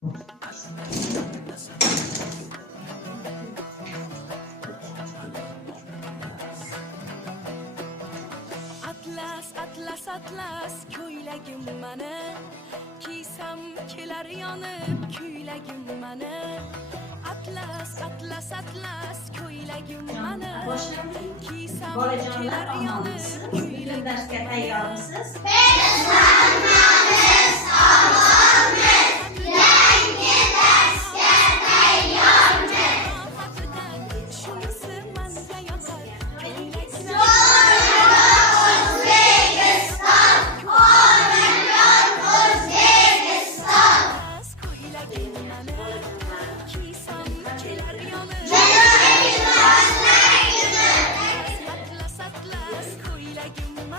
Atlas atlas ko'ylagim mani kiysam kelar yonib kuylagim mani atlas ko'ylagim mani kiysam kelar yonib kuylagim darsga tayyormisiz?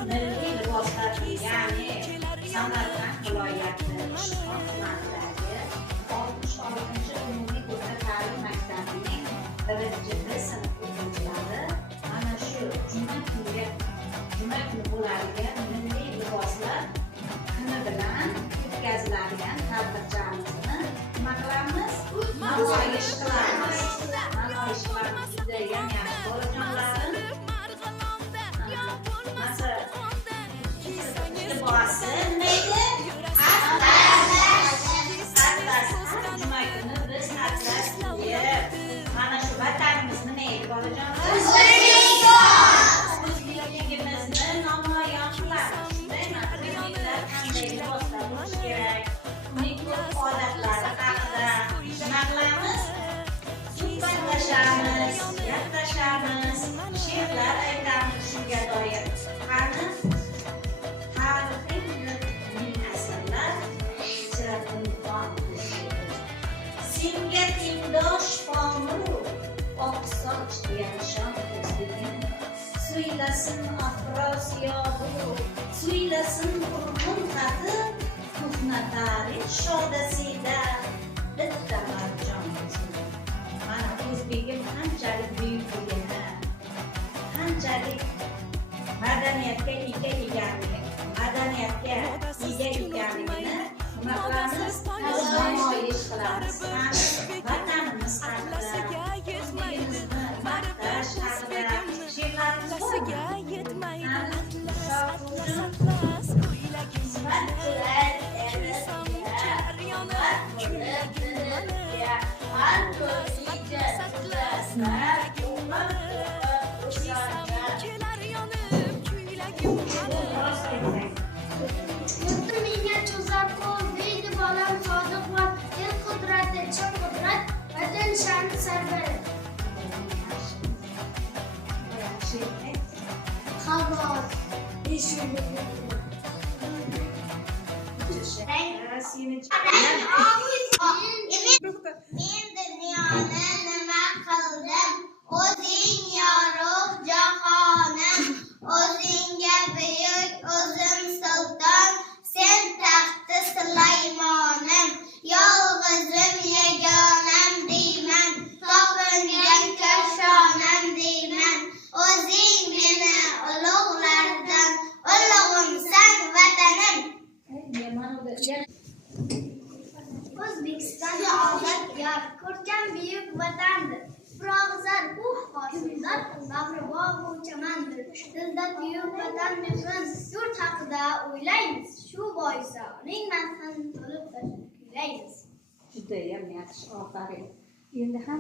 Milliy liboslar, ya'ni Samarqand viloyati Shishkon tumanidagi 66-umumiy o'rta ta'lim maktabining 1-sinf o'quvchilari mana shu juma kuni bo'ladigan milliy liboslar kuni bilan o'tkaziladigan tadbirchamizni nima qilamiz? Namoyish qilamiz. Namoyish qilamiz. Judayam yaxshi bolajonlarim. Libossi neydi? Atlas. Juma kuni biz atlas kiyib, mana shu vatanimizni neydi bolajonlar? O'zligimizni namoyon qilamiz. Shundaymi? O'zliklar qanday liboslar bo'lishi kerak? Uning odatlari haqida nima qilamiz? Suhbatlashamiz, gaplashamiz, she'rlar aytamiz shunga doir. Qani senga tengdosh pomru oqsoch yanshon ko'zligim suylasin afrosiyobu suylasin qurg'un xati ko'hna tarix shodasida bitta marjon mana o'zbegim qanchalik buyukligini qanchalik madaniyatga ega ekanligini nima qilamiz? Namoyish qilamiz. Vatanimiz haqida, o'zligimizni maqtash haqida she'rlarimiz bormi? Men dunyoni nima qildim? O'zing yorug' jahonim, o'zingga buyuk, o'zim sulton, sen taxti Sulaymonim, yolg'izim yagonam deyman, topilgan koshonam deyman, o'zing meni ulug'lardan ulug'imsan vatanim. O'zbekiston odat yor, ko'rkam buyuk vatandir. Tuprog'izar bu hosillar, bag'ri bog' bu chamandir. Dilda tuyuk vatan mehrin, yurt haqida o'ylaymiz. Shu boisa uning madhin to'lib kuylaymiz. Judayam yaxshi, ofarin. Endi ham